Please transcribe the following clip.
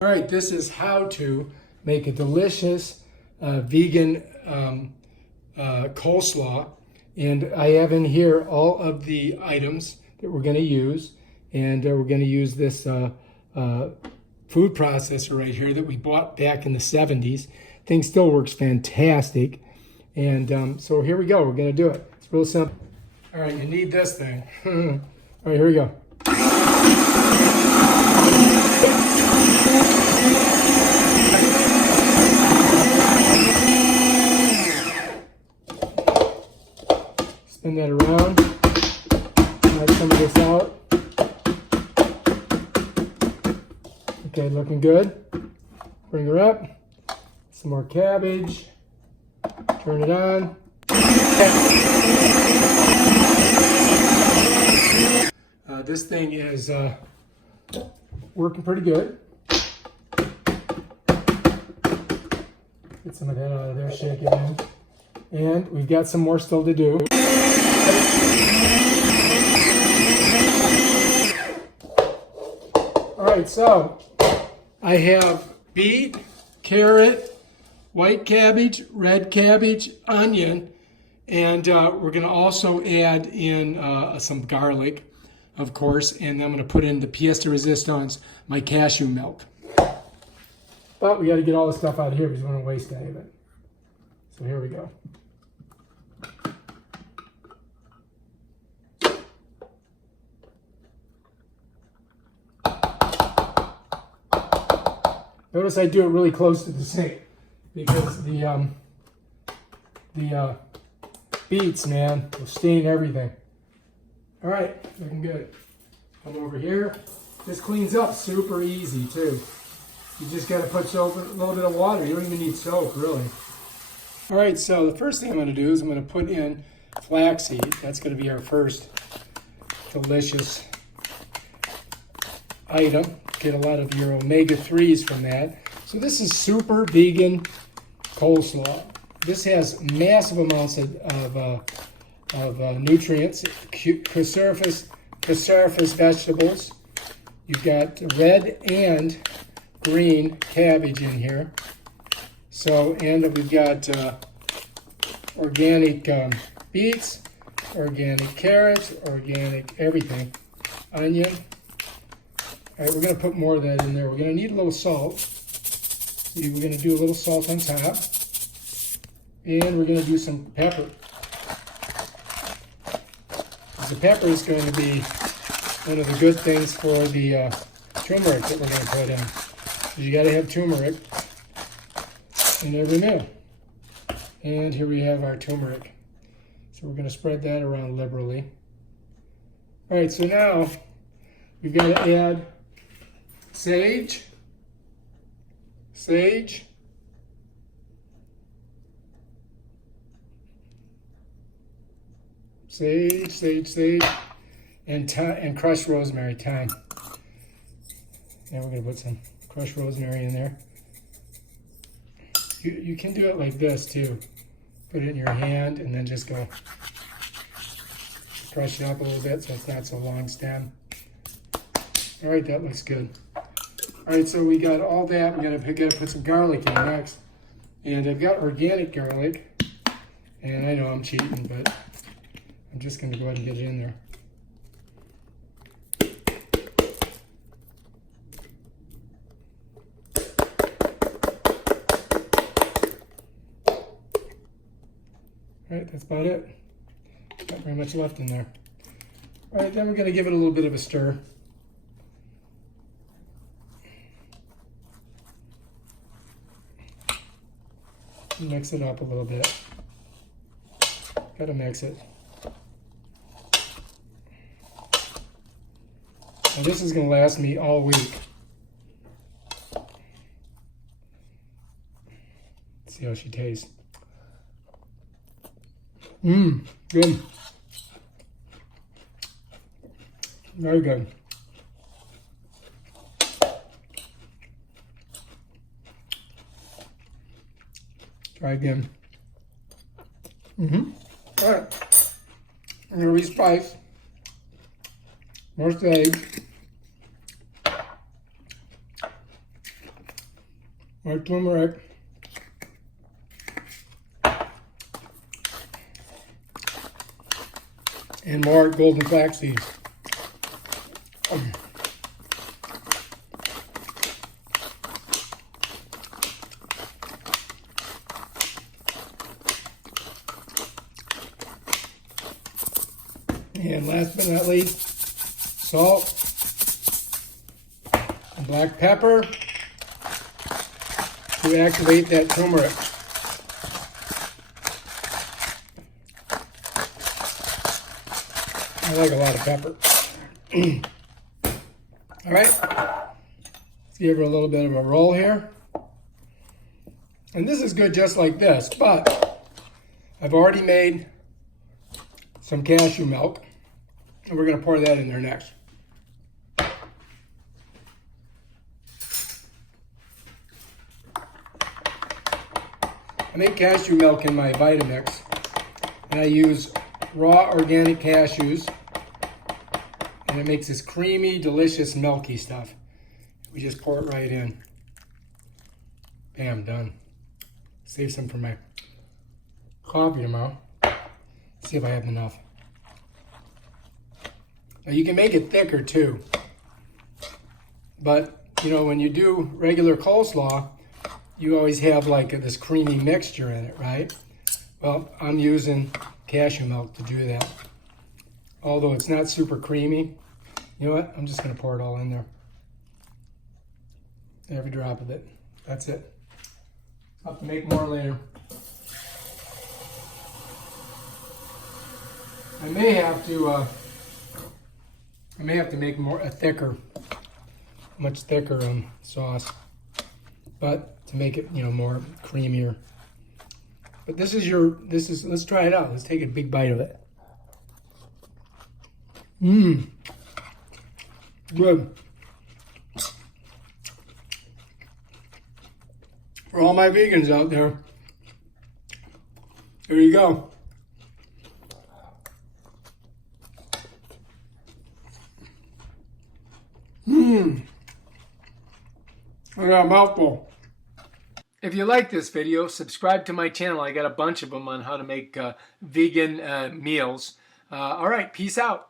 All right, this is how to make a delicious vegan coleslaw. And I have in here all of the items that we're going to use. And we're going to use this food processor right here that we bought back in the 70s. Thing still works fantastic. And so here we go. We're going to do it. It's real simple. All right, you need this thing. All right, here we go. Spin that around, knock some of this out. Okay, looking good. Bring her up. Some more cabbage. Turn it on. This thing is working pretty good. Get some of that out of there, shake it in. And we've got some more still to do. All right, so I have beet, carrot, white cabbage, red cabbage, onion, and we're going to also add in some garlic, of course, and then I'm going to put in the pièce de résistance, my cashew milk. But we got to get all the stuff out of here because we don't want to waste any of it. So here we go. Notice I do it really close to the sink because the beets, man, will stain everything. All right, looking good. Come over here. This cleans up super easy too. You just got to put soap, a little bit of water. You don't even need soap, really. All right, so the first thing I'm going to do is I'm going to put in flaxseed. That's going to be our first delicious item. Get a lot of your omega-3s from that. So this is super vegan coleslaw. This has massive amounts of nutrients, cruciferous vegetables. You've got red and green cabbage in here. So, and we've got organic beets, organic carrots, organic everything, onion. All right, we're going to put more of that in there. We're going to need a little salt. See, we're going to do a little salt on top. And we're going to do some pepper. The pepper is going to be one of the good things for the turmeric that we're going to put in. You got to have turmeric in every meal. And here we have our turmeric. So we're going to spread that around liberally. All right, so now we've got to add sage, sage, and crushed rosemary, thyme. And we're going to put some crushed rosemary in there. You can do it like this too. Put it in your hand and then just go crush it up a little bit so it's not so long stem. All right, that looks good. All right, so we got all that. We're gonna put some garlic in next. And I've got organic garlic. And I know I'm cheating, but I'm just gonna go ahead and get it in there. All right, that's about it. Not very much left in there. All right, then we're gonna give it a little bit of a stir. Mix it up a little bit. Gotta mix it. And this is gonna last me all week. Let's see how she tastes. Good. Very good. Try again. All right. I'm going to respice. More sage. More turmeric. And more golden flax seeds. And last but not least, salt and black pepper to activate that turmeric. I like a lot of pepper. All right, let's give her a little bit of a roll here. And this is good just like this, but I've already made some cashew milk, and we're going to pour that in there next. I make cashew milk in my Vitamix, and I use raw organic cashews, and it makes this creamy, delicious, milky stuff. We just pour it right in. Bam, done. Save some for my coffee tomorrow. See if I have enough. Now you can make it thicker too, but you know, when you do regular coleslaw, you always have like this creamy mixture in it, right? Well, I'm using cashew milk to do that. Although it's not super creamy. You know what? I'm just going to pour it all in there. Every drop of it. That's it. I'll have to make more later. I may have to make a thicker, much thicker sauce, but to make it, you know, more creamier. But let's try it out. Let's take a big bite of it. Good. For all my vegans out there, there you go. I got a mouthful. If you like this video, subscribe to my channel. I got a bunch of them on how to make vegan meals. All right, peace out.